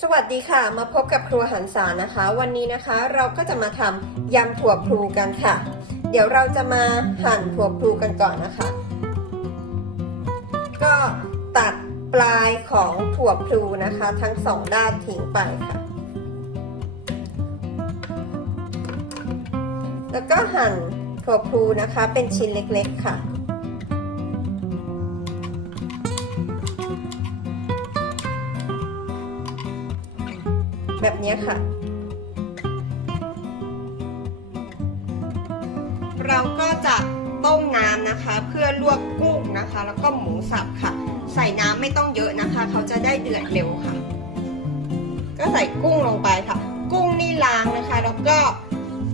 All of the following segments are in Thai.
สวัสดีค่ะ มาพบกับครัวหันษานะคะ วันนี้นะคะเราก็จะมาทำยำถั่วพลูกันค่ะ เดี๋ยวเราจะมาหั่นถั่วพลูกันก่อนนะคะ ก็ตัดปลายของถั่วพลูนะคะ ทั้งสองด้านทิ้งไปค่ะ แล้วก็หั่นถั่วพลูนะคะเป็นชิ้นเล็กๆค่ะ แบบนี้ค่ะ เราก็จะต้มน้ำนะคะ เพื่อลวกกุ้งนะคะ แล้วก็หมูสับค่ะ ใส่น้ำไม่ต้องเยอะนะคะ เขาจะได้เดือดเร็วค่ะ ก็ใส่กุ้งลงไปค่ะ กุ้งนี่ล้างนะคะ แล้วก็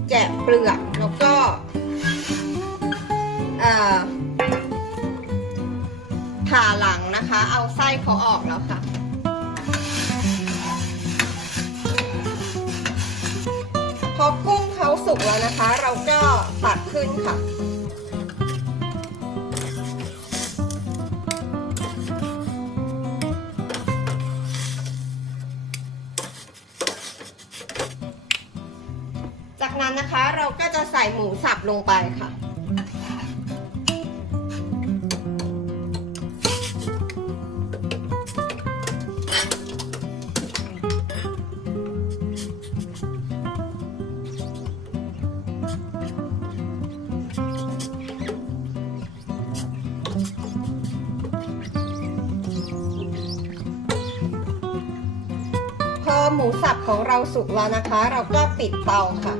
แกะเปลือกแล้วก็ผ่าหลังนะคะ เอาไส้เขาออกแล้วค่ะ พอกุ้งเขาสุกแล้วนะคะ เราก็ตักขึ้นค่ะ จากนั้นนะคะเราก็จะใส่หมูสับลงไปค่ะ หมูสับของเราสุกแล้วนะคะ เราก็ปิดเตาค่ะ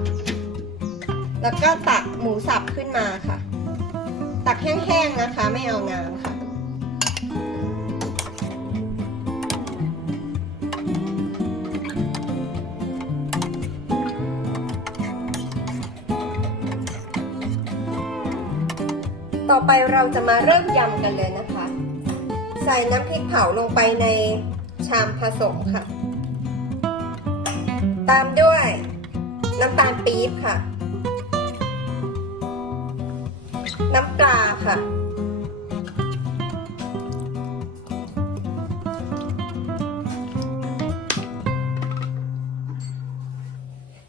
แล้วก็ตักหมูสับขึ้นมาค่ะ ตักแห้งๆนะคะ ไม่เอาน้ำค่ะ ต่อไปเราจะมาเริ่มยำกันเลยนะคะ ใส่น้ำพริกเผาลงไปในชามผสมค่ะ ตามด้วยน้ำตาลปี๊บค่ะ น้ำปลาค่ะ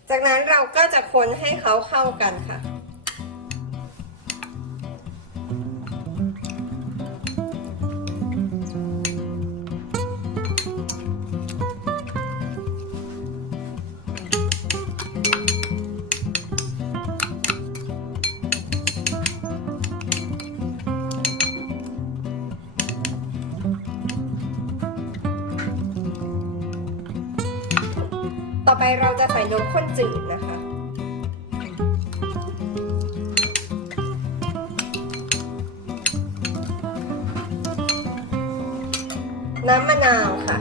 จากนั้นเราก็จะคนให้เขาเข้ากันค่ะ ไปเราจะใส่นมข้นจืดนะคะ น้ำมะนาวค่ะ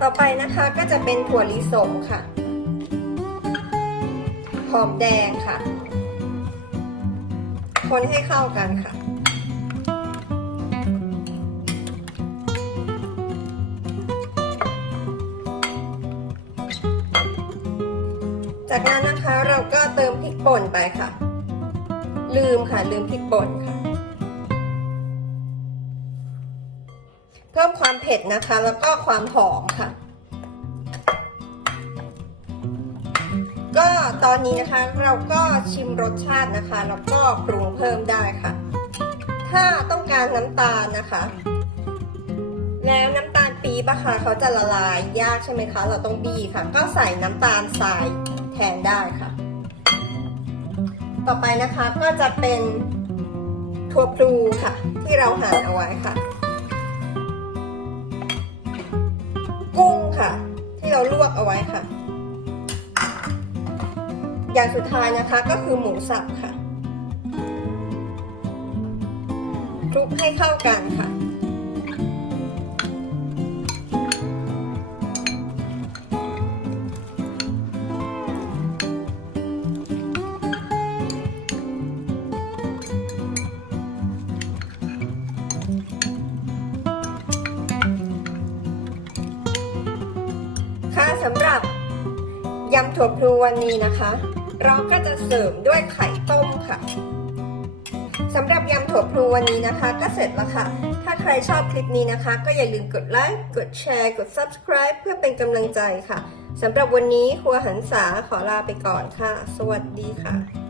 ต่อไปนะคะก็จะเป็นถั่วลิสงค่ะ หอมแดงค่ะ คนให้เข้ากันค่ะ จากนั้นนะคะเราก็เติมพริกป่นไปค่ะ ลืมค่ะลืมพริกป่นค่ะ เพิ่มความเผ็ดนะคะแล้วก็ความหอมค่ะ ก็ตอนนี้นะคะเราก็ชิมรสชาตินะคะ แล้วก็ปรุงเพิ่มได้ค่ะ ถ้าต้องการน้ำตาลนะคะ แล้วน้ำตาลปี๊บะค่ะเขาจะละลายยากใช่ไหมคะ เราต้องบี้ค่ะ ก็ใส่น้ำตาลทรายแทนได้ค่ะ ต่อไปนะคะก็จะเป็นถั่วพลูค่ะ ที่เราหั่นเอาไว้ค่ะ กุ้งค่ะ ที่เราลวกเอาไว้ค่ะ อย่างสุดท้ายนะคะก็คือหมูสับค่ะคลุกให้เข้ากันค่ะ ค่ะสำหรับยำถั่วพลูวันนี้นะคะ เราก็จะเสริมด้วยไข่ต้มค่ะสำหรับยำถั่วพลูวันนี้นะคะ ก็เสร็จแล้วค่ะ ถ้าใครชอบคลิปนี้นะคะ ก็อย่าลืมกดไลค์ กดแชร์ กด subscribe เพื่อเป็นกำลังใจค่ะสำหรับวันนี้ครัวหันษาขอลาไปก่อนค่ะ สวัสดีค่ะ